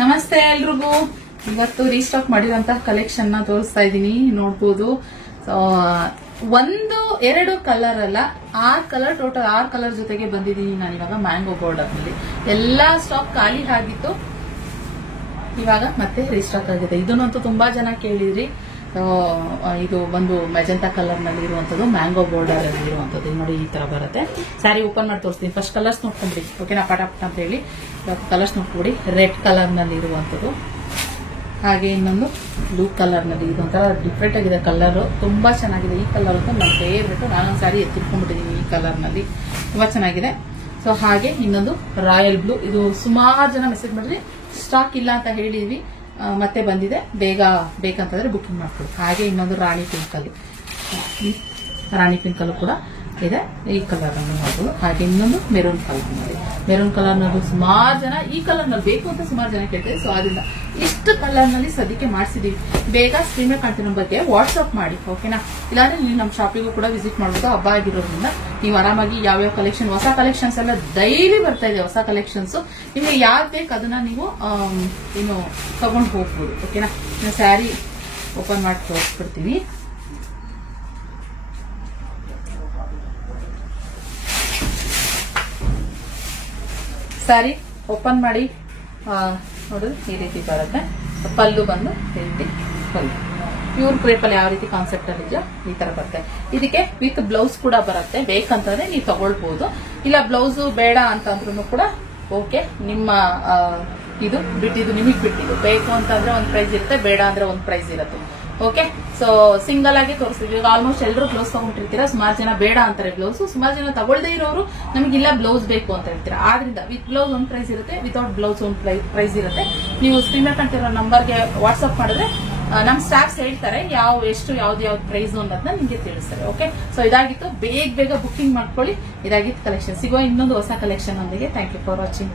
ನಮಸ್ತೆ ಎಲ್ರಿಗೂ. ಇವತ್ತು ರೀಸ್ಟಾಕ್ ಮಾಡಿರೋಂತ ಕಲೆಕ್ಷನ್ ನ ತೋರಿಸ್ತಾ ಇದೀನಿ, ನೋಡಬಹುದು. ಒಂದು ಎರಡು ಕಲರ್ ಅಲ್ಲ, 6 ಕಲರ್, ಟೋಟಲ್ 6 ಕಲರ್ ಜೊತೆಗೆ ಬಂದಿದ್ದೀನಿ ನಾನು ಇವಾಗ ಮ್ಯಾಂಗೋ ಬಾರ್ಡರ್ ನಲ್ಲಿ. ಎಲ್ಲಾ ಸ್ಟಾಕ್ ಖಾಲಿ ಆಗಿತ್ತು, ಇವಾಗ ಮತ್ತೆ ರೀಸ್ಟಾಕ್ ಆಗಿದೆ. ಇದನ್ನಂತೂ ತುಂಬಾ ಜನ ಕೇಳಿದ್ರಿ. ಇದು ಒಂದು ಮೆಜೆಂಟಾ ಕಲರ್ ನಲ್ಲಿ ಇರುವಂತದ್ದು, ಮ್ಯಾಂಗೋ ಬಾರ್ಡರ್ ಅಲ್ಲಿ ಇರುವಂತದ್ದು. ನೋಡಿ ಈ ತರ ಬರುತ್ತೆ. ಸ್ಯಾರಿ ಓಪನ್ ಮಾಡಿ ತೋರಿಸ್ತೀನಿ. ಫಸ್ಟ್ ಕಲರ್ಸ್ ನೋಡ್ಕೊಂಡ್ರಿ, ಓಕೆನಾ? ಪಟಾಪಟ ಅಂತ ಹೇಳಿ ಕಲರ್ಸ್ ನೋಡ್ಕೊಡಿ. ರೆಡ್ ಕಲರ್ ನಲ್ಲಿ ಇರುವಂತದ್ದು, ಹಾಗೆ ಇನ್ನೊಂದು ಬ್ಲೂ ಕಲರ್ ನಲ್ಲಿ. ಇದೊಂಥರ ಡಿಫ್ರೆಂಟ್ ಆಗಿದೆ ಕಲರ್, ತುಂಬಾ ಚೆನ್ನಾಗಿದೆ. ಈ ಕಲರ್ ಅಂತ ನನ್ನ ಫೇವ್ರೆಟ್. ನಾನೊಂದು ಸ್ಯಾರಿ ಎತ್ತಿಟ್ಕೊಂಡ್ಬಿಟ್ಟಿದ್ದೀನಿ ಈ ಕಲರ್ ನಲ್ಲಿ, ತುಂಬಾ ಚೆನ್ನಾಗಿದೆ. ಸೊ ಹಾಗೆ ಇನ್ನೊಂದು ರಾಯಲ್ ಬ್ಲೂ. ಇದು ಸುಮಾರು ಜನ ಮೆಸೇಜ್ ಮಾಡಿದ್ರಿ, ಸ್ಟಾಕ್ ಇಲ್ಲ ಅಂತ ಹೇಳಿದ್ವಿ, ಮತ್ತೆ ಬಂದಿದೆ, ಬೇಗ ಬೇಕಂತಂದ್ರೆ ಬುಕಿಂಗ್ ಮಾಡ್ಕೊಳ್ಳಿ. ಹಾಗೆ ಇನ್ನೊಂದು ರಾಣಿ ಪಿಂಕ್ ಅಲ್ಲಿ, ರಾಣಿ ಪಿಂಕ್ ಅಲ್ಲೂ ಕೂಡ ಇದೆ, ಈ ಕಲರ್ ಅನ್ನು ನೋಡಬಹುದು. ಹಾಗೆ ಇನ್ನೊಂದು ಮೆರೂನ್ ಕಲರ್ ನಲ್ಲಿ, ಮೆರೂನ್ ಕಲರ್ ನಲ್ಲಿ ಸುಮಾರು ಜನ ಈ ಕಲರ್ ನಲ್ಲಿ ಬೇಕು ಅಂತ ಸುಮಾರು ಜನ ಕೇಳ್ತಾರೆ. ಸೊ ಅದರಿಂದ ಇಷ್ಟು ಕಲರ್ ನಲ್ಲಿ ಸದ್ಯಕ್ಕೆ ಮಾಡಿಸಿದೀವಿ. ಬೇಗ ಸ್ಕ್ರೀನ್ ಮೇಲೆ ಕಾಣ್ತಿರೋ ಬಗ್ಗೆ ವಾಟ್ಸ್ಆಪ್ ಮಾಡಿ, ಓಕೆನಾ? ಇಲ್ಲಾಂದ್ರೆ ನೀವು ನಮ್ಮ ಶಾಪಿಗೂ ಕೂಡ ವಿಸಿಟ್ ಮಾಡಬಹುದು. ಹಬ್ಬ ಆಗಿರೋದ್ರಿಂದ ನೀವು ಆರಾಮಾಗಿ ಯಾವ್ಯಾವ ಕಲೆಕ್ಷನ್, ಹೊಸ ಕಲೆಕ್ಷನ್ಸ್ ಎಲ್ಲ ಡೈಲಿ ಬರ್ತಾ ಇದೆ. ಹೊಸ ಕಲೆಕ್ಷನ್ಸ್ ನಿಮಗೆ ಯಾವ್ದು ಬೇಕು ಅದನ್ನ ನೀವು ಏನು ತಗೊಂಡು ಹೋಗ್ಬೋದು, ಓಕೆನಾ? ಸ್ಯಾರಿ ಓಪನ್ ಮಾಡಿ ತೋರಿಸ್ಬಿಡ್ತೀವಿ. ಸ್ಯಾರಿ ಓಪನ್ ಮಾಡಿ ನೋಡಿದ್ರೆ ಈ ರೀತಿ ಬರುತ್ತೆ. ಪಲ್ಲು ಬಂದು ಈ ರೀತಿ ಪಲ್ಲು, ಪ್ಯೂರ್ ಕ್ರೇಪಲ್ಲಿ ಯಾವ ರೀತಿ ಕಾನ್ಸೆಪ್ಟ್ ಅಲ್ಲಿ ಇದೆಯೋ ಈ ತರ ಬರುತ್ತೆ. ಇದಕ್ಕೆ ವಿತ್ ಬ್ಲೌಸ್ ಕೂಡ ಬರುತ್ತೆ. ಬೇಕಂತಂದ್ರೆ ನೀವು ತಗೊಳ್ಬಹುದು, ಇಲ್ಲ ಬ್ಲೌಸ್ ಬೇಡ ಅಂತಂದ್ರೂ ಕೂಡ ಓಕೆ. ನಿಮ್ಮ ಇದು ಬಿಟ್ಟಿದ್ದು ನಿಮಗೆ ಬಿಟ್ಟಿದ್ದು. ಬೇಕು ಅಂತಂದ್ರೆ ಒಂದು ಪ್ರೈಸ್ ಇರುತ್ತೆ, ಬೇಡ ಅಂದ್ರೆ ಒಂದು ಪ್ರೈಸ್ ಇರುತ್ತೆ, ಓಕೆ? ಸೊ ಸಿಂಗಲ್ ಆಗಿ ತೋರಿಸ್ತೀವಿ. ಈಗ ಆಲ್ಮೋಸ್ಟ್ ಎಲ್ಲರೂ ಬ್ಲೌಸ್ ತಗೊಂಡಿರ್ತೀರಾ. ಸುಮಾರು ಜನ ಬೇಡ ಅಂತಾರೆ ಬ್ಲೌಸ್, ಸುಮಾರು ಜನ ತಗೊಳ್ಳದೇ ಇರೋರು ನಮಗಿಲ್ಲ ಬ್ಲೌಸ್ ಬೇಕು ಅಂತ ಹೇಳ್ತೀರಾ. ಆದ್ರಿಂದ ವಿತ್ ಬ್ಲೌಸ್ ಒಂದು ಪ್ರೈಸ್ ಇರುತ್ತೆ, ವಿತೌಟ್ ಬ್ಲೌಸ್ ಒಂದು ಪ್ರೈಸ್ ಇರುತ್ತೆ. ನೀವು ಸ್ಕ್ರೀನ್ ಮೇಲೆ ಕಾಣ್ತಿರೋ ನಂಬರ್ಗೆ ವಾಟ್ಸ್ಆಪ್ ಮಾಡಿದ್ರೆ ನಮ್ ಸ್ಟಾಫ್ಸ್ ಹೇಳ್ತಾರೆ ಎಷ್ಟು ಯಾವ್ದು ಪ್ರೈಸ್ ಅನ್ನೋದನ್ನ ನಿಮ್ಗೆ ತಿಳಿಸ್ತಾರೆ, ಓಕೆ? ಸೊ ಇದಾಗಿತ್ತು, ಬೇಗ ಬುಕಿಂಗ್ ಮಾಡ್ಕೊಳ್ಳಿ. ಇದಾಗಿತ್ತು ಕಲೆಕ್ಷನ್. ಸಿಗುವ ಇನ್ನೊಂದು ಹೊಸ ಕಲೆಕ್ಷನ್ ಒಂದಿಗೆ. Thank you for watching.